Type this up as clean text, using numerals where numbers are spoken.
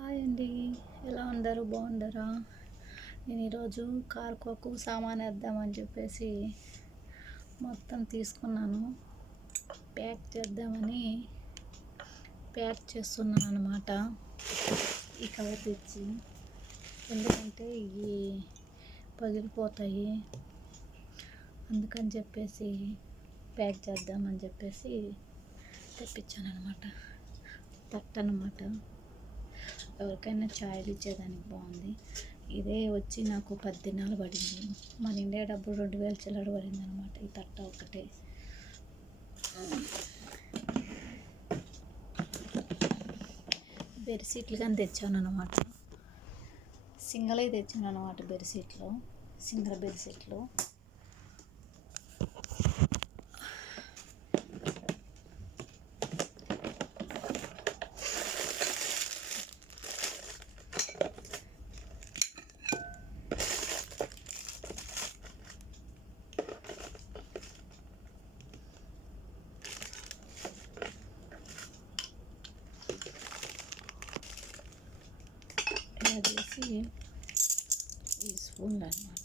Hi అండి. ఎలా ఉన్నారు? బాగుండరా? నేను ఈరోజు కారుకోకు సామాన్ వేద్దామని చెప్పేసి మొత్తం తీసుకున్నాను. ప్యాక్ చేద్దామని ప్యాక్ చేస్తున్నాను అన్నమాట. ఈ కవర్ తెచ్చి, ఎందుకంటే ఇవి పగిలిపోతాయి, అందుకని చెప్పేసి ప్యాక్ చేద్దామని చెప్పేసి తెప్పించాను అనమాట. తట్టనమాట, ఎవరికైనా ఛాయలు ఇచ్చేదానికి బాగుంది. ఇదే వచ్చి నాకు 10 దినాలు పడింది. మన ఇండియా డబ్బు 2000 చిల్లర పడింది అనమాట ఈ తట్ట ఒకటే. బెడ్షీట్లు కానీ తెచ్చాను అనమాట. సింగల్ అయితే తెచ్చాను అనమాట. బెడ్షీట్లు, సింగల్ బెడ్షీట్లు. ఇలా చేసి ఈ స్పూన్లు అనమాట.